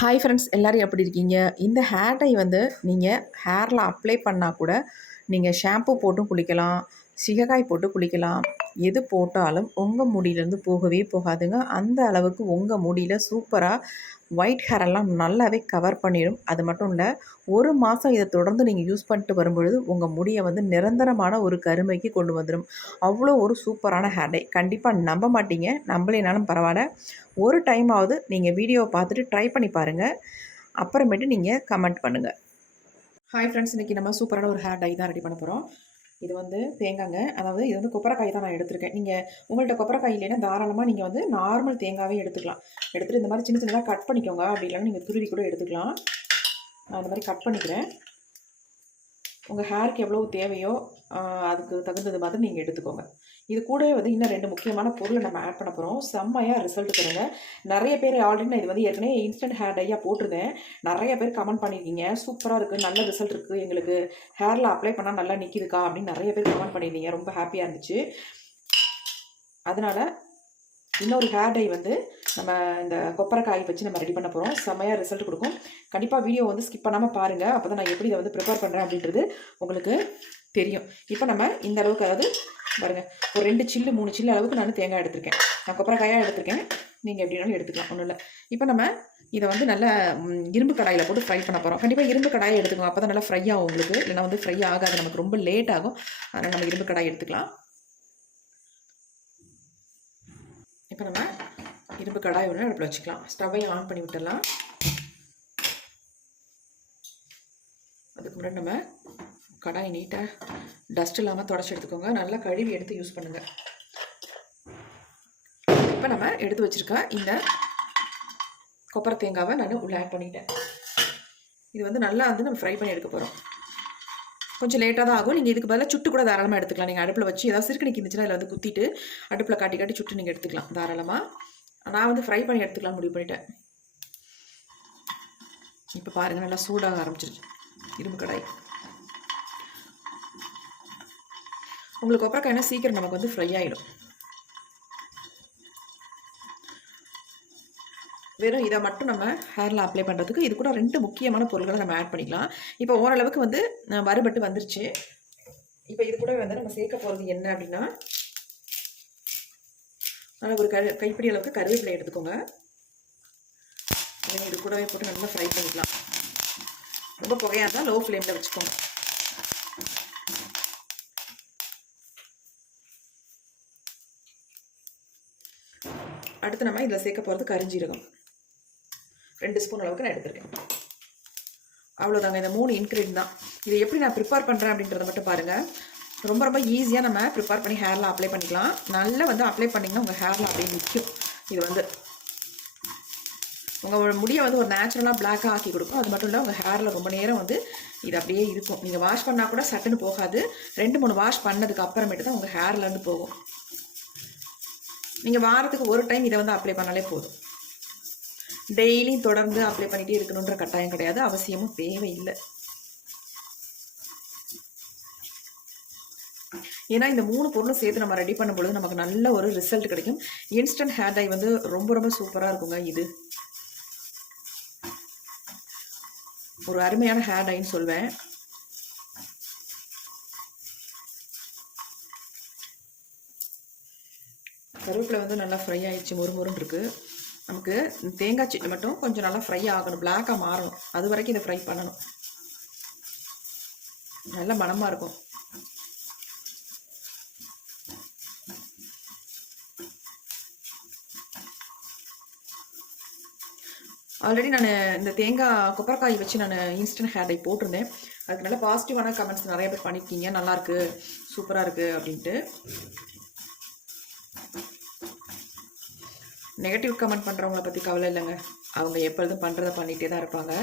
Hi friends, எல்லோரும் எப்படி இருக்கீங்க? இந்த ஹேர் டை வந்து நீங்கள் ஹேரில் அப்ளை பண்ணால் கூட நீங்கள் ஷாம்பு போட்டும் குளிக்கலாம், சீகக்காய் போட்டு குளிக்கலாம். எது போட்டாலும் உங்கள் முடியிலேருந்து போகவே போகாதுங்க. அந்த அளவுக்கு உங்கள் முடியில் சூப்பராக ஒயிட் ஹேரெல்லாம் நல்லாவே கவர் பண்ணிடும். அது மட்டும் இல்லை, ஒரு மாதம் இதை தொடர்ந்து நீங்கள் யூஸ் பண்ணிட்டு வரும்பொழுது உங்கள் முடியை வந்து நிரந்தரமான ஒரு கருமைக்கு கொண்டு வந்துடும். அவ்வளோ ஒரு சூப்பரான ஹேர் டை. கண்டிப்பாக நம்ப மாட்டீங்க, நம்பலைனாலும் பரவாயில்ல. ஒரு டைமாவது நீங்கள் வீடியோவை பார்த்துட்டு ட்ரை பண்ணி பாருங்கள். அப்புறமேட்டு நீங்கள் கமெண்ட் பண்ணுங்கள். ஹாய் ஃப்ரெண்ட்ஸ், இன்றைக்கி நம்ம சூப்பரான ஒரு ஹேர் டை தான் ரெடி பண்ண போகிறோம். இது வந்து தேங்காங்க, அதாவது இது வந்து கொப்பரைக்காய் தான் நான் எடுத்திருக்கேன். நீங்கள் உங்கள்கிட்ட கொப்பரைக்காய் இல்லைன்னா தாராளமாக நீங்கள் வந்து நார்மல் தேங்காவே எடுத்துக்கலாம். எடுத்துகிட்டு இந்த மாதிரி சின்ன சின்னதாக கட் பண்ணிக்கோங்க. அப்படி இல்லைன்னா நீங்கள் துருவி கூட எடுத்துக்கலாம். நான் இந்த மாதிரி கட் பண்ணிக்கிறேன். உங்கள் ஹேருக்கு எவ்வளோ தேவையோ அதுக்கு தகுந்தது மாதிரி நீங்கள் எடுத்துக்கோங்க. இது கூடவே வந்து இன்னும் 2 முக்கியமான பொருளை நம்ம ஆட் பண்ண போகிறோம். செம்மையாக ரிசல்ட் தருங்க. நிறைய பேர் ஆல்ரெடி நான் இது வந்து ஏற்கனவே இன்ஸ்டன்ட் ஹேர் டையாக போட்டிருந்தேன். நிறைய பேர் கமெண்ட் பண்ணியிருக்கீங்க, சூப்பராக இருக்குது, நல்ல ரிசல்ட் இருக்குது, எங்களுக்கு ஹேரில் அப்ளை பண்ணால் நல்லா நிற்கிதுக்கா அப்படின்னு நிறைய பேர் கமெண்ட் பண்ணியிருந்தீங்க. ரொம்ப ஹாப்பியாக இருந்துச்சு. அதனால் இன்னொரு ஹேர் டை வந்து நம்ம இந்த கொப்பரைக்காய் வச்சு நம்ம ரெடி பண்ண போகிறோம். செம்மையாக ரிசல்ட் கொடுக்கும். கண்டிப்பாக வீடியோ வந்து ஸ்கிப் பண்ணாமல் பாருங்கள். அப்போ தான் நான் எப்படி இதை வந்து ப்ரிப்பேர் பண்ணுறேன் அப்படின்றது உங்களுக்கு தெரியும். இப்போ நம்ம இந்த அளவுக்கு, அதாவது பாருங்கள், ஒரு 2 சில்லு 3 சில்லு அளவுக்கு நான் தேங்காய் எடுத்திருக்கேன். நான் கொப்பரைக்காயாக எடுத்திருக்கேன். நீங்கள் எப்படினாலும் எடுத்துக்கலாம், ஒன்றும் இல்லை. இப்போ நம்ம இதை வந்து நல்லா இரும்பு கடாயில் போட்டு ஃப்ரை பண்ண போகிறோம். கண்டிப்பாக இரும்பு கடாயை எடுத்துக்கோங்க, அப்போ தான் நல்லா ஃப்ரை ஆகும் உங்களுக்கு. இல்லைனா வந்து ஃப்ரை ஆகாது, நமக்கு ரொம்ப லேட் ஆகும். அதனால் நம்ம இரும்பு கடாய் எடுத்துக்கலாம். இப்போ நம்ம இரும்பு கடாய் ஒன்று அடுப்பில் வச்சுக்கலாம். ஸ்டவ்வை ஆன் பண்ணி விட்டுடலாம். அதுக்கு முன்னாடி நம்ம கடாய் நீட்டாக டஸ்ட் இல்லாமல் தொடச்சி எடுத்துக்கோங்க. நல்லா கழுவி எடுத்து யூஸ் பண்ணுங்கள். இப்போ நம்ம எடுத்து வச்சுருக்க இந்த கொப்பரை தேங்காவை நான் உள்ளே ஆட் பண்ணிட்டேன். இது வந்து நல்லா வந்து நம்ம ஃப்ரை பண்ணி எடுக்க போகிறோம். கொஞ்சம் லேட்டாக தான் ஆகும். நீங்கள் இதுக்கு பதிலாக சுட்டு கூட தாராளமாக எடுத்துக்கலாம். நீங்கள் அடுப்பில் வச்சு ஏதாவது சிறுக்கணிக்கு இருந்துச்சுன்னா அதில் வந்து குத்திட்டு அடுப்பில் காட்டி காட்டி சுட்டு நீங்கள் எடுத்துக்கலாம் தாராளமாக. நான் வந்து ஃப்ரை பண்ணி எடுத்துக்கலாம் முடிவு பண்ணிட்டேன். இப்போ பாருங்கள், நல்லா சூடாக ஆரம்பிச்சிருச்சு இரும்பு கடாய். உங்களுக்கு கொப்பரைக்காய்னா சீக்கிரம் நமக்கு வந்து ஃப்ரை ஆகிடும். வெறும் இதை மட்டும் நம்ம ஹேரில் அப்ளை பண்ணுறதுக்கு இது கூட 2 முக்கியமான பொருட்களை நம்ம ஆட் பண்ணிக்கலாம். இப்போ ஓரளவுக்கு வந்து வறுபட்டு வந்துருச்சு. இப்போ இது கூட வந்து நம்ம சேர்க்க போகிறது என்ன அப்படின்னா, நல்லா ஒரு கைப்பிடி அளவுக்கு கருவேப்பிலை எடுத்துக்கோங்க. இது கூடவே போட்டு நல்லா ஃப்ரை பண்ணிக்கலாம். ரொம்ப புகையாக இருந்தால் லோ ஃப்ளேமில் வச்சுக்கோங்க. அடுத்து நம்ம இதில் சேர்க்க போகிறது கரிஞ்சீரகம். 2 ஸ்பூன் அளவுக்கு நான் எடுத்துருக்கேன். அவ்வளோதாங்க, இந்த 3 இன்க்ரீடியன்ட் தான். இதை எப்படி நான் ப்ரிப்பேர் பண்ணுறேன் அப்படின்றத மட்டும் பாருங்கள். ரொம்ப ரொம்ப ஈஸியாக நம்ம ப்ரிப்பேர் பண்ணி ஹேரில் அப்ளை பண்ணிக்கலாம். நல்லா வந்து அப்ளை பண்ணிங்கன்னா உங்கள் ஹேரில் அப்படியே நிற்கும். இது வந்து உங்கள் முடியை வந்து ஒரு நேச்சுரலாக பிளாக்காக ஆக்கி கொடுக்கும். அது மட்டும் இல்லை, உங்கள் ஹேரில் ரொம்ப நேரம் வந்து இது அப்படியே இருக்கும். நீங்கள் வாஷ் பண்ணால் கூட சட்டுன்னு போகாது. 2-3 வாஷ் பண்ணதுக்கு அப்புறமேட்டு தான் உங்கள் ஹேர்லேருந்து போகும். நீங்கள் வாரத்துக்கு ஒரு டைம் இதை வந்து அப்ளை பண்ணாலே போதும். டெய்லியும் தொடர்ந்து அப்ளை பண்ணிகிட்டே இருக்கணுன்ற கட்டாயம் கிடையாது, அவசியமும் தேவையில்லை. ஏன்னா இந்த 3 பொருளும் சேர்த்து நம்ம ரெடி பண்ணும்பொழுது நமக்கு நல்ல ஒரு ரிசல்ட் கிடைக்கும். இன்ஸ்டன்ட் ஹேர் டை வந்து ரொம்ப ரொம்ப சூப்பராக இருக்குங்க. இது ஒரு அருமையான ஹேர் டைன்னு சொல்வேன். கருவேப்பிலை வந்து நல்லா ஃப்ரை ஆகிடுச்சு, மொறுமொறுன்னு இருக்குது. நமக்கு தேங்காய் சட்னி மட்டும் கொஞ்சம் நல்லா ஃப்ரை ஆகணும், பிளாக்காக மாறணும். அது வரைக்கும் இதை ஃப்ரை பண்ணணும். நல்ல மணமாக இருக்கும். ஆல்ரெடி நான் இந்த தேங்காய் கொப்பரைக்காய் வச்சு நான் இன்ஸ்டன்ட் ஹேர் டை போட்டிருந்தேன். அதுக்கு நல்ல பாசிட்டிவான கமெண்ட்ஸ் நிறைய பேர் பண்ணியிருக்கீங்க, நல்லாயிருக்கு, சூப்பராக இருக்குது அப்படின்ட்டு. நெகட்டிவ் கமெண்ட் பண்ணுறவங்கள பற்றி கவலை இல்லைங்க. அவங்க எப்பொழுதும் பண்ணுறதை பண்ணிகிட்டே தான் இருப்பாங்க.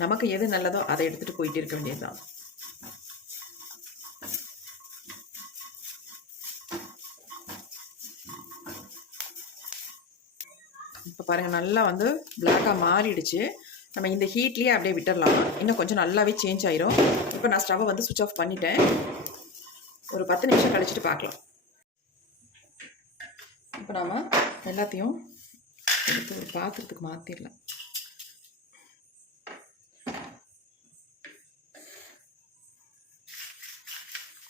நமக்கு எது நல்லதோ அதை எடுத்துகிட்டு போயிட்டே இருக்க வேண்டியது தான். இப்போ பாருங்கள், நல்லா வந்து பிளாக்காக மாறிடுச்சு. நம்ம இந்த ஹீட்லேயே அப்படியே விட்டுடலாம். இன்னும் கொஞ்சம் நல்லாவே சேஞ்ச் ஆயிரும். இப்போ நான் ஸ்டவ்வை வந்து சுவிட்ச் ஆஃப் பண்ணிட்டேன். ஒரு 10 நிமிஷம் கழிச்சிட்டு பார்க்கலாம். இப்போ நாம் எல்லாத்தையும் எடுத்து ஒரு பாத்திரத்துக்கு மாற்றிடலாம்.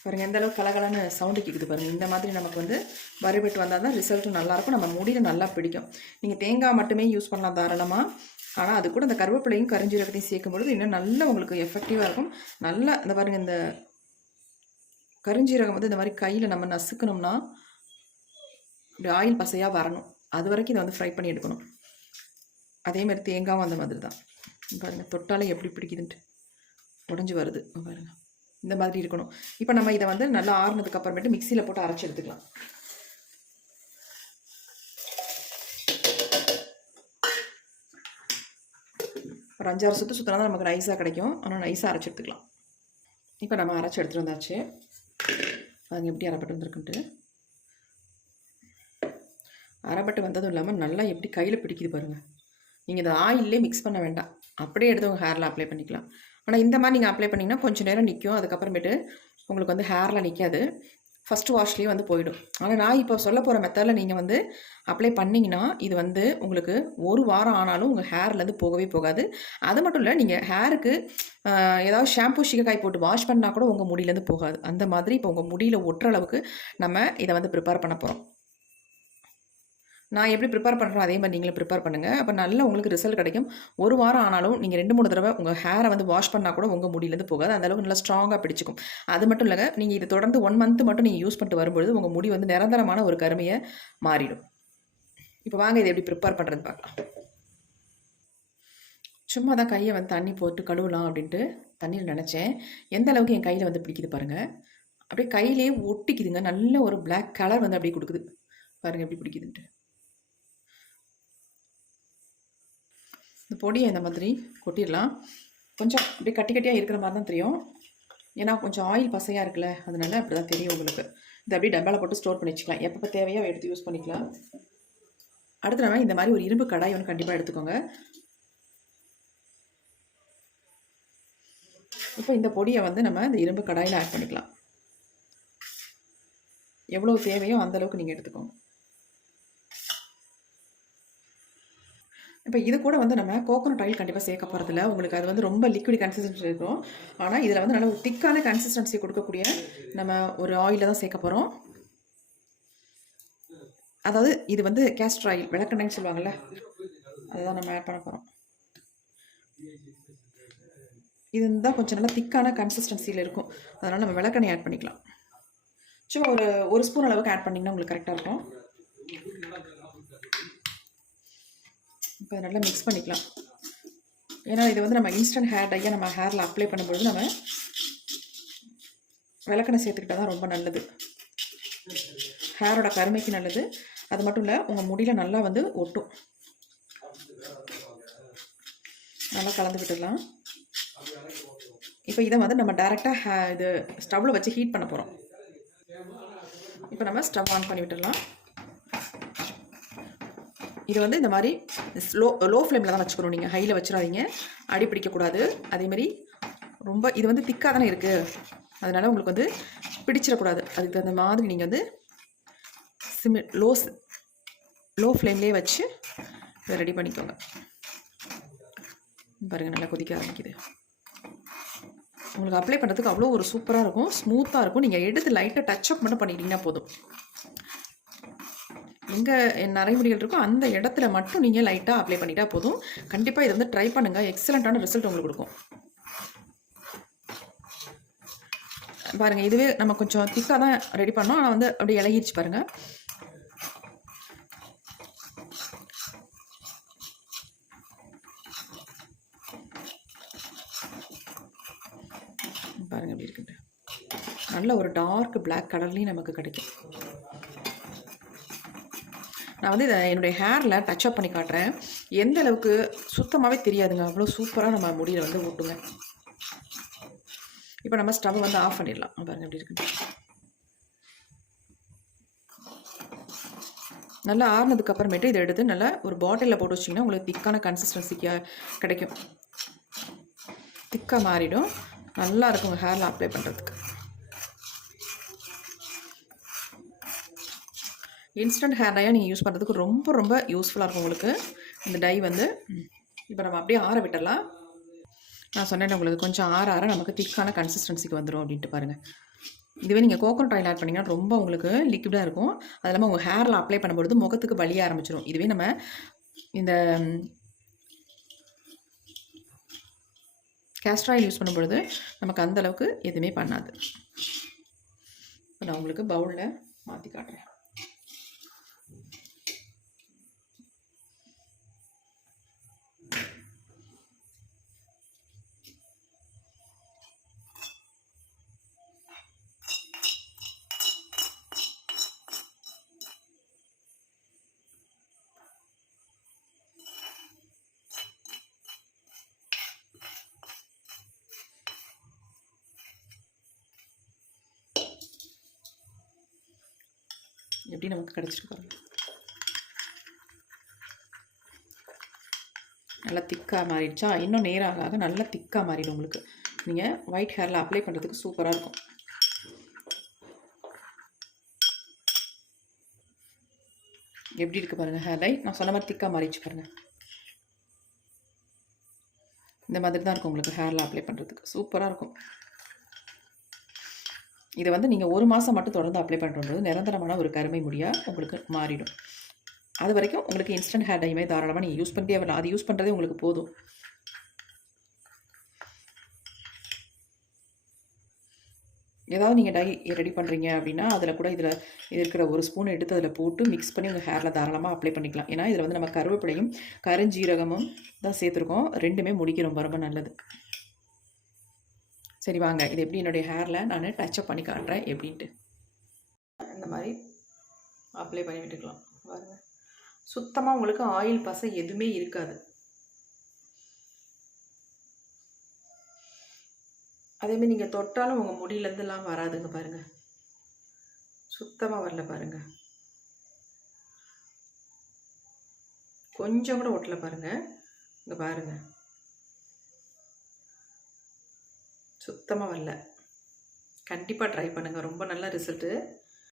பாருங்கள் எந்த அளவுக்கு கலகலன்னு சவுண்டு கேட்குது பாருங்கள். இந்த மாதிரி நமக்கு வந்து வறுபட்டு வந்தால் தான் ரிசல்ட்டும் நல்லாயிருக்கும், நம்ம முடியில் நல்லா பிடிக்கும். நீங்கள் தேங்காய் மட்டுமே யூஸ் பண்ணலாம் தாராளமாக. ஆனால் அது கூட இந்த கருவேப்பிலையும் கரிஞ்சீரகத்தையும் சேர்க்கும்பொழுது இன்னும் நல்லா உங்களுக்கு எஃபெக்டிவாக இருக்கும். நல்லா இந்த பாருங்கள், இந்த கரிஞ்சீரகம் வந்து இந்த மாதிரி கையில் நம்ம நசுக்கணும்னா இப்படி ஆயில் பசையாக வரணும். அது வரைக்கும் இதை வந்து ஃப்ரை பண்ணி எடுக்கணும். அதேமாதிரி தேங்காவும் அந்த மாதிரி தான். பாருங்கள் தொட்டாலே எப்படி பிடிக்குதுன்ட்டு உடஞ்சி வருது பாருங்கள். இந்த மாதிரி இருக்கணும். இப்போ நம்ம இதை வந்து நல்லா ஆறுனதுக்கு அப்புறமேட்டு மிக்சியில் போட்டு அரைச்சி எடுத்துக்கலாம். ஒரு 5-6 சுற்று சுற்றினா தான் நமக்கு நைஸாக கிடைக்கும். ஆனால் நைஸாக அரைச்சி எடுத்துக்கலாம். இப்போ நம்ம அரைச்சி எடுத்துகிட்டு வந்தாச்சு. அதுங்க எப்படி அரைப்பட்டு வந்துருக்குன்ட்டு. அரைப்பட்டு வந்ததும் இல்லாமல் நல்லா எப்படி கையில் பிடிக்குது பாருங்கள். நீங்கள் இதை ஆயிலே மிக்ஸ் பண்ண வேண்டாம், அப்படியே எடுத்து உங்கள் ஹேரில் அப்ளை பண்ணிக்கலாம். ஆனால் இந்த மாதிரி நீங்கள் அப்ளை பண்ணிங்கன்னா கொஞ்சம் நேரம் நிற்கும். அதுக்கப்புறமேட்டு உங்களுக்கு வந்து ஹேரில் நிற்காது, ஃபஸ்ட்டு வாஷ்லேயே வந்து போயிடும். ஆனால் நான் இப்போ சொல்ல போகிற மெத்தடில் நீங்கள் வந்து அப்ளை பண்ணிங்கன்னா இது வந்து உங்களுக்கு 1 வாரம் ஆனாலும் உங்கள் ஹேர்லேருந்து போகவே போகாது. அது மட்டும் இல்லை, நீங்கள் ஹேருக்கு ஏதாவது ஷாம்பு சீகக்காய் போட்டு வாஷ் பண்ணால் கூட உங்கள் முடியிலேருந்து போகாது. அந்த மாதிரி இப்போ உங்கள் முடியில் ஒட்டுற அளவுக்கு நம்ம இதை வந்து ப்ரிப்பேர் பண்ண போகிறோம். நான் எப்படி ப்ரிப்பேர் பண்ணுறோம் அதே மாதிரி நீங்களும் ப்ரிப்பேர் பண்ணுங்கள். அப்போ நல்ல உங்களுக்கு ரிசல்ட் கிடைக்கும். 1 வாரம் ஆனாலும் நீங்கள் 2-3 தடவை உங்கள் ஹேரை வந்து வாஷ் பண்ணால் கூட உங்கள் முடியிலேருந்து போகாது. அந்தளவுக்கு நல்லா ஸ்ட்ராங்காக பிடிச்சிக்கும். அது மட்டும் இல்லைங்க, நீங்கள் இதை தொடர்ந்து 1 மந்த் மட்டும் நீங்கள் யூஸ் பண்ணிட்டு வரும்பொழுது உங்கள் முடி வந்து நிரந்தரமான ஒரு கருமையை மாறிடும். இப்போ வாங்க இதை எப்படி ப்ரிப்பேர் பண்ணுறது பார்க்கலாம். சும்மா தான் கையை வந்து தண்ணி போட்டு கழுவலாம் அப்படின்ட்டு தண்ணியில் நினச்சேன். எந்த அளவுக்கு என் கையில் வந்து பிடிக்குது பாருங்கள். அப்படியே கையிலே ஒட்டிக்குதுங்க. நல்ல ஒரு பிளாக் கலர் வந்து அப்படியே கொடுக்குது பாருங்கள் எப்படி பிடிக்குதுன்ட்டு. இந்த பொடியை இந்த மாதிரி கொட்டிடலாம். கொஞ்சம் அப்படியே கட்டி கட்டியாக இருக்கிற மாதிரி தான் தெரியும், ஏன்னா கொஞ்சம் ஆயில் பசையாக இருக்குல்ல, அதனால அப்படி தான் தெரியும் உங்களுக்கு. இதை அப்படியே டப்பாவில் போட்டு ஸ்டோர் பண்ணி வச்சுக்கலாம். எப்போ தேவையோ எடுத்து யூஸ் பண்ணிக்கலாம். அடுத்து நம்ம இந்த மாதிரி ஒரு இரும்பு கடாய் ஒன்று கண்டிப்பாக எடுத்துக்கோங்க. இப்போ இந்த பொடியை வந்து நம்ம இந்த இரும்பு கடாயில் ஆட் பண்ணிக்கலாம். எவ்வளோ தேவையோ அந்தளவுக்கு நீங்கள் எடுத்துக்கோங்க. இப்போ இது கூட வந்து நம்ம கோகோனட் ஆயில் கண்டிப்பாக சேர்க்க போகிறதில்ல. உங்களுக்கு அது வந்து ரொம்ப லிக்விட் கன்சிஸ்டன்சி இருக்கும். ஆனால் இதில் வந்து நல்ல ஒரு திக்கான கன்சிஸ்டன்சி கொடுக்கக்கூடிய நம்ம ஒரு ஆயிலை தான் சேர்க்க போகிறோம். அதாவது இது வந்து கேஸ்டர் ஆயில், விளக்கெண்ணெய்னு சொல்லுவாங்கள்ல, அதுதான் நம்ம ஆட் பண்ண போகிறோம். இது தான் கொஞ்சம் நல்லா திக்கான கன்சிஸ்டன்சியில் இருக்கும், அதனால் நம்ம விளக்கெண்ணெய் ஆட் பண்ணிக்கலாம். சும்மா ஒரு ஸ்பூன் அளவுக்கு ஆட் பண்ணிங்கன்னா உங்களுக்கு கரெக்டாக இருக்கும். இப்போ நல்லா மிக்ஸ் பண்ணிக்கலாம். ஏன்னா இது வந்து நம்ம இன்ஸ்டன்ட் ஹேர் டையை நம்ம ஹேரில் அப்ளை பண்ணும்பொழுது நம்ம விளக்கெண்ணெய் சேர்த்துக்கிட்டால் தான் ரொம்ப நல்லது, ஹேரோட கருமைக்கு நல்லது. அது மட்டும் இல்லை, உங்கள் முடியில் நல்லா வந்து ஒட்டும். நல்லா கலந்து விட்டுடலாம். இப்போ இதை வந்து நம்ம டைரெக்டாக இது ஸ்டவ்வில் வச்சு ஹீட் பண்ண போகிறோம். இப்போ நம்ம ஸ்டவ் ஆன் பண்ணி விட்டுடலாம். இது வந்து இந்த மாதிரி லோ ஃப்ளேமில் தான் வச்சுக்கணும். நீங்கள் ஹையில் வச்சிடாதீங்க, அடி பிடிக்கக்கூடாது. அதேமாதிரி ரொம்ப இது வந்து திக்காக தானே இருக்குது, அதனால் உங்களுக்கு வந்து பிடிச்சிடக்கூடாது. அதுக்கு தகுந்த மாதிரி நீங்கள் வந்து லோ ஃப்ளேம்லேயே வச்சு இதை ரெடி பண்ணிக்கோங்க. பாருங்கள் நல்லா கொதிக்க ஆரம்பிக்குது. உங்களுக்கு அப்ளை பண்ணுறதுக்கு அவ்வளோ ஒரு சூப்பராக இருக்கும், ஸ்மூத்தாக இருக்கும். நீங்கள் எடுத்து லைட்டாக டச் அப் மட்டும் பண்ணிக்கிட்டிங்கன்னா போதும். எங்கே நரைமுடிகள் இருக்கோ அந்த இடத்துல மட்டும் நீங்கள் லைட்டாக அப்ளை பண்ணிட்டா போதும். கண்டிப்பாக இதை வந்து ட்ரை பண்ணுங்கள், எக்ஸலண்ட்டான ரிசல்ட் உங்களுக்கு கொடுக்கும். பாருங்கள், இதுவே நம்ம கொஞ்சம் திக்காக தான் ரெடி பண்ணோம், ஆனால் வந்து அப்படியே இலகிடுச்சு பாருங்கள். பாருங்கள் எப்படி இருக்குன்னு. நல்ல ஒரு டார்க் பிளாக் கலர்லேயும் நமக்கு கிடைக்கும். நான் வந்து இதை என்னுடைய ஹேரில் டச் அப் பண்ணி காட்டுறேன். எந்த அளவுக்கு சுத்தமாகவே தெரியாதுங்க, அவ்வளோ சூப்பராக நம்ம முடியில் வந்து ஓட்டுங்க. இப்போ நம்ம ஸ்டவ் வந்து ஆஃப் பண்ணிடலாம். பாருங்கள் எப்படி இருக்குன்னு. நல்லா ஆறுனதுக்கு அப்புறமேட்டு இதை எடுத்து நல்லா ஒரு பாட்டிலில் போட்டு வச்சிங்கன்னா உங்களுக்கு திக்கான கன்சிஸ்டன்சிக்கு கிடைக்கும். திக்காக மாறிடும், நல்லா இருக்கும் ஹேரில் அப்ளை பண்ணுறதுக்கு. இன்ஸ்டன்ட் ஹேர் டையாக நீங்கள் யூஸ் பண்ணுறதுக்கு ரொம்ப ரொம்ப யூஸ்ஃபுல்லாக இருக்கும் உங்களுக்கு இந்த டை வந்து. இப்போ நம்ம அப்படியே ஆற விட்டுடலாம். நான் சொன்னேன் உங்களுக்கு கொஞ்சம் ஆற நமக்கு திக்கான கன்சிஸ்டன்சிக்கு வந்துடும் அப்படின்ட்டு பாருங்கள். இதுவே நீங்கள் கோகோனட் ஆயில் ஆட் பண்ணிங்கன்னா ரொம்ப உங்களுக்கு லிக்விடாக இருக்கும். அது இல்லாமல் உங்கள் ஹேரில் அப்ளை பண்ணும்பொழுது முகத்துக்கு வலிய ஆரம்பிச்சிடும். இதுவே நம்ம இந்த கேஸ்டர் ஆயில் யூஸ் பண்ணும்பொழுது நமக்கு அந்த அளவுக்கு எதுவுமே பண்ணாது. நான் உங்களுக்கு பவுலில் மாற்றி காட்டுறேன். எப்படி நமக்கு கிடச்சிருக்கு பாருங்க. நல்லா திக்காக மாறிடுச்சா? இன்னும் நேராக ஆக நல்லா திக்காக மாறிடும் உங்களுக்கு. நீங்கள் ஒயிட் ஹேரில் அப்ளை பண்ணுறதுக்கு சூப்பராக இருக்கும். எப்படி இருக்குது பாருங்கள் ஹேர் டை. நான் சொன்ன மாதிரி திக்காக மாறிடுச்சு பாருங்கள். இந்த மாதிரி தான் இருக்கும் உங்களுக்கு ஹேரில் அப்ளை பண்ணுறதுக்கு. சூப்பராக இருக்கும். இதை வந்து நீங்கள் 1 மாதம் மட்டும் தொடர்ந்து அப்ளை பண்ணுறது நிரந்தரமான ஒரு கருமை முடியாக உங்களுக்கு மாறிடும். அது வரைக்கும் உங்களுக்கு இன்ஸ்டன்ட் ஹேர் டைமே தாராளமாக நீங்கள் யூஸ் பண்ணிட்டே வரலாம். அது யூஸ் பண்ணுறதே உங்களுக்கு போதும். ஏதாவது நீங்கள் டை ரெடி பண்ணுறீங்க அப்படின்னா அதில் கூட இதில் இருக்கிற 1 ஸ்பூன் எடுத்து அதில் போட்டு மிக்ஸ் பண்ணி உங்கள் ஹேரில் தாராளமாக அப்ளை பண்ணிக்கலாம். ஏன்னா இதில் வந்து நம்ம கருவேப்பிலையும் கருஞ்சீரகமும் தான் சேர்த்துருக்கோம். 2மே முடிக்க ரொம்ப ரொம்ப நல்லது. சரி வாங்க, இது எப்படி என்னுடைய ஹேரில் நான் டச்சப் பண்ணி காட்டுறேன் எப்படின்ட்டு. இந்த மாதிரி அப்ளை பண்ணி விட்டுக்கலாம் பாருங்கள். சுத்தமாக உங்களுக்கு ஆயில் பசை எதுவுமே இருக்காது. அதேமாதிரி நீங்கள் தொட்டாலும் உங்கள் முடியிலேருந்துலாம் வராதுங்க பாருங்கள். சுத்தமாக வரல பாருங்கள். கொஞ்சம் கூட ஒட்டலை பாருங்கள். இங்கே பாருங்கள், சுத்தமாக வரல. கண்டிப்பாக ட்ரை பண்ணுங்கள். ரொம்ப நல்ல ரிசல்ட்டு.